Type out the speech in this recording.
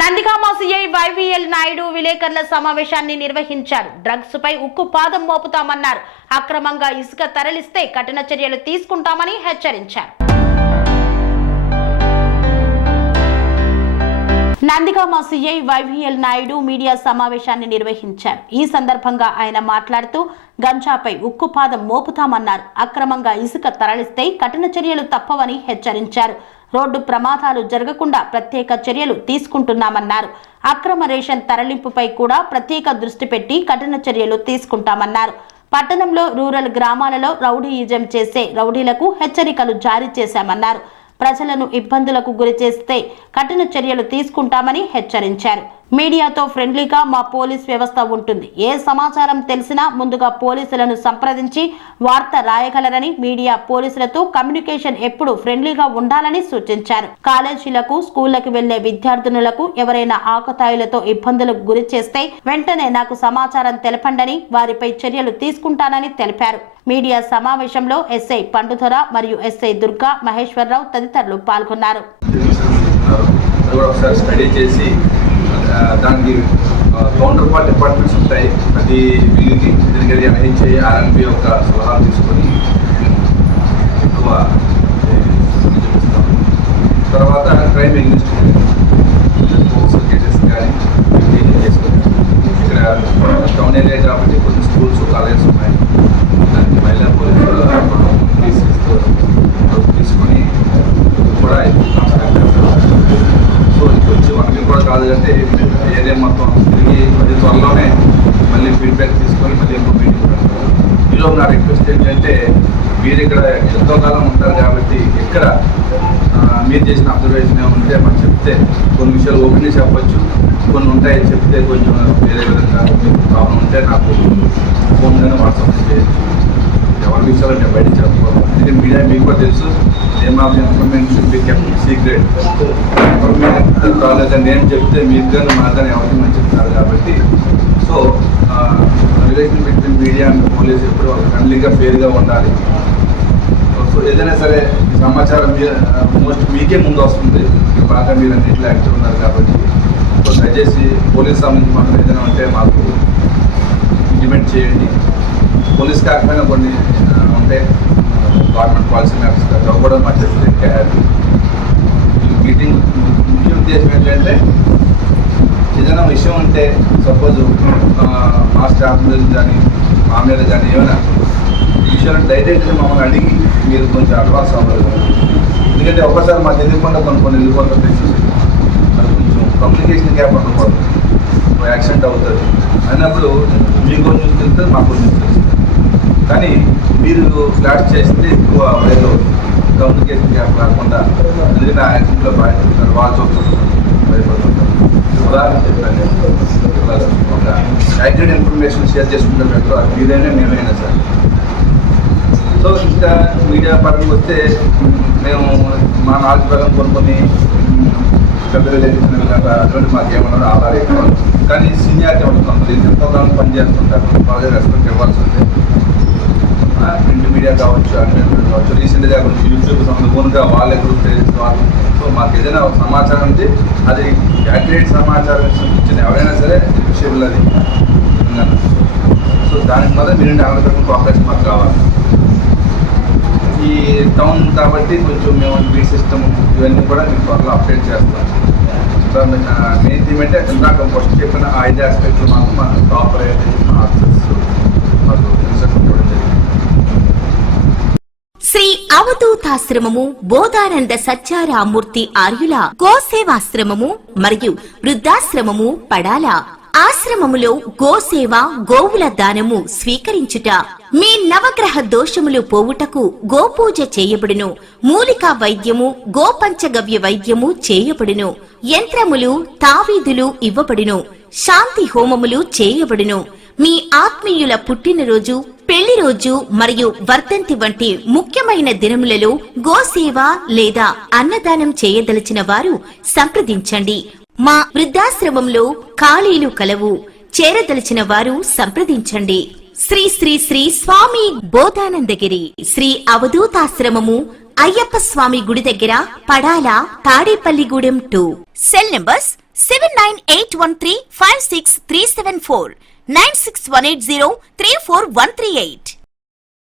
Nandigama CI వైవీఎల్ Naidu విలేకరుల సమావేశాన్ని నిర్వహించారు. డ్రగ్స్ పై ఉక్కు పాదం మోపుతామన్నారు. అక్రమంగా ఇసుక తరలిస్తే కఠిన చర్యలు తీసుకుంటామని హెచ్చరించారు. నందిగామ సీఐ వైవీఎల్ నాయుడు మీడియా సమావేశాన్ని నిర్వహించారు. ఈ సందర్భంగా ఆయన మాట్లాడుతూ గంజాపై ఉక్కు పాదం మోపుతామన్నారు. అక్రమంగా ఇసుక తరలిస్తే కఠిన చర్యలు తప్పవని హెచ్చరించారు. రోడ్డు ప్రమాదాలు జరగకుండా ప్రత్యేక చర్యలు తీసుకుంటున్నామన్నారు. అక్రమ రేషన్ తరలింపుపై కూడా ప్రత్యేక దృష్టి పెట్టి కఠిన చర్యలు తీసుకుంటామన్నారు. పట్టణంలో రూరల్ గ్రామాలలో రౌడీయిజం చేసే రౌడీలకు హెచ్చరికలు జారీ చేశామన్నారు. ప్రజలను ఇబ్బందులకు గురి చేస్తే కఠిన చర్యలు తీసుకుంటామని హెచ్చరించారు. మీడియాతో ఫ్రెండ్లీగా మా పోలీస్ వ్యవస్థ ఉంటుంది. ఏ సమాచారం తెలిసినా ముందుగా పోలీసులను సంప్రదించి వార్త రాయగలరని, మీడియా పోలీసులతో కమ్యూనికేషన్ ఎప్పుడు ఫ్రెండ్లీగా ఉండాలని సూచించారు. కాలేజీలకు స్కూళ్లకు వెళ్లే విద్యార్థినులకు ఎవరైనా ఆకతాయిలతో ఇబ్బందులకు గురి చేస్తే వెంటనే నాకు సమాచారం తెలపండని, వారిపై చర్యలు తీసుకుంటానని తెలిపారు. మీడియా సమావేశంలో ఎస్ఐ పండుధర మరియు ఎస్ఐ దుర్గా మహేశ్వరరావు తదితరులు పాల్గొన్నారు. దానికి కౌంటర్ పార్ట్ డిపార్ట్మెంట్స్ ఉంటాయి. అది వీళ్ళకి దీనికి ఎన్హెచ్ఏ ఆర్ఎన్బి యొక్క సలహాలు తీసుకొని ఎక్కువ చూపిస్తాం. తర్వాత క్రైమ్ ఇన్వెస్టిగేషన్ కేసెస్ కానీ చేసుకొని ఇక్కడ టౌన్ ఏరియా కాబట్టి కొన్ని స్కూల్స్ కాలేజెస్ ఉన్నాయి. దానికి మహిళా పోలీసులు తీసుకొని కూడా సో ఇది వచ్చి మనకి కూడా కాదు అంటే ఏరియా మొత్తం తిరిగి అది త్వరలోనే మళ్ళీ ఫీడ్బ్యాక్ తీసుకొని మళ్ళీ ఇంకో మీటింగ్ పెడతారు. ఈరోజు నా రిక్వెస్ట్ ఏంటంటే మీరు ఇక్కడ ఎంతో కాలం ఉంటారు కాబట్టి ఇక్కడ మీరు చేసిన అబ్జర్వేషన్ ఉంటే మాకు చెప్తే కొన్ని విషయాలు ఓపెన్గా చెప్పచ్చు, కొన్ని ఉంటాయి చెప్తే కొంచెం వేరే విధంగా మీకు ప్రాబ్లం ఉంటే నాకు ఫోన్ కానీ వాట్సాప్ చేయొచ్చు. ఎవరి విషయాలు నేను బయట చెప్పకూడదు. ఎందుకంటే మీడియా మీకు కూడా తెలుసు information be kept secret. Information కాలేదని నేను చెప్తే మీకు కానీ మాకు కానీ ఎవరికి మంచి చెప్తున్నారు కాబట్టి so relation between media and police ఎప్పుడు వాళ్ళు ఫ్రెండ్లీగా ఫేర్గా ఉండాలి. సో ఏదైనా సరే సమాచారం మోస్ట్ మీకే ముందు వస్తుంది. బాగా మీరు అన్నింటిలో యాక్టివ్ ఉన్నారు కాబట్టి సో దయచేసి పోలీస్ సంబంధించి మాత్రం ఏదైనా ఉంటే మాకు ఇంప్లిమెంట్ చేయండి. పోలీస్ కాకపోయినా కొన్ని ఉంటాయి గవర్నమెంట్ పాలసీ మ్యాప్స్ అవి కూడా మాకు చెప్తే ఇంకా హ్యాపీ. మీటింగ్ ముఖ్య ఉద్దేశం ఏంటంటే ఏదైనా విషయం ఉంటే సపోజ్ మా స్టాఫ్ మీద కానీ మా మీద కానీ ఏమైనా విషయాలు డైరెక్ట్గా మమ్మల్ని అడిగి మీరు కొంచెం అడ్వాన్స్ అవ్వాలి. ఎందుకంటే ఒక్కసారి మాకు తెలియకుండా కొన్ని వెళ్ళిపోతుంది. అది కొంచెం కమ్యూనికేషన్ గ్యాప్ ఉండకూడదు. యాక్సిడెంట్ అవుతుంది అన్నప్పుడు మీకు కొంచెం తెలుస్తుంది, మాకు కొంచెం తెలుస్తుంది. కానీ మీరు ఫ్లాష్ చేస్తే ఎక్కువ వైలో కమ్యూనికేషన్ గ్యాప్ కాకుండా ఎందుకంటే ఆ యాక్సిడెంట్లో భయపడుతున్నారు, వాళ్ళు చూస్తుంటారు, భయపడుతుంటారు. ఉదాహరణ చెప్పాను, ఒక యాక్సిడెంట్ ఇన్ఫర్మేషన్ షేర్ చేసుకుంటే బెటర్. అది మీరైనా మేమైనా సార్. సో ఇంకా మీడియా పరంగా వస్తే మేము మా నాలుగు పరంగా కొన్ని పెద్దలు లేకుండా అటువంటి మాకు ఏమన్నా ఆధారం ఎక్కువ. కానీ సీనియారిటీ ఉంటుంది, ఎంతో కాలం పనిచేస్తుంటారు, బాగా రెస్పెక్ట్ ఇవ్వాల్సి ఉంది. ప్రింట్ మీడియా కావచ్చు, అన్ని కావచ్చు, రీసెంట్గా కొంచెం యూట్యూబ్ ఓన్గా వాళ్ళే గ్రూప్ చేసుకోవాలి. సో మాకు ఏదైనా సమాచారం ఉంది, అది యాక్యురేట్ సమాచారం ఇచ్చిన ఎవరైనా సరే విషయబుల్ అది. సో దానికి మాత్రం మీరు ఆంధ్రప్రదేశ్ కోఆపరేషన్ మాకు కావాలి. ఈ టౌన్ కాబట్టి కొంచెం మేము బీ సిస్టమ్ ఇవన్నీ కూడా మీకు త్వరలో అప్డేట్ చేస్తాం. మెయిన్ థీమ్ అంటే ఇందాక ఫస్ట్ చెప్పిన 5 ఆస్పెక్ట్లు మాత్రం మాకు కోఆపరేట్ ఆఫీసర్స్ మాకు ఇన్స్ట్రక్షన్ ఇవ్వడం జరిగింది. శ్రీ అవధూతాశ్రమము బోధానంద సత్యారామూర్తి ఆర్యుల గోసేవాశ్రమము మరియు వృద్ధాశ్రమము పడాల. ఆశ్రమములో గోసేవ, గోవుల దానము స్వీకరించుట, మీ నవగ్రహ దోషములు పోవుటకు గోపూజ చేయబడును. మూలికా వైద్యము, గోపంచగవ్య వైద్యము చేయబడును. యంత్రములు, తావీదులు ఇవ్వబడును. శాంతి హోమములు చేయబడును. మీ ఆత్మీయుల పుట్టినరోజు, పెళ్లి రోజు మరియు వర్ధంతి వంటి ముఖ్యమైన దినములలో గోసేవ లేదా అన్నదానం చేయదలిచిన వారు సంప్రదించండి. మా వృద్ధాశ్రమంలో ఖాళీలు కలవు. చేరదలిచిన వారు సంప్రదించండి. శ్రీ శ్రీ శ్రీ స్వామి బోధానందగిరి శ్రీ అవధూతాశ్రమము అయ్యప్ప స్వామి గుడి దగ్గర పడాల, తాడేపల్లిగూడెం 2. Cell numbers 79813 56374 96180 34138.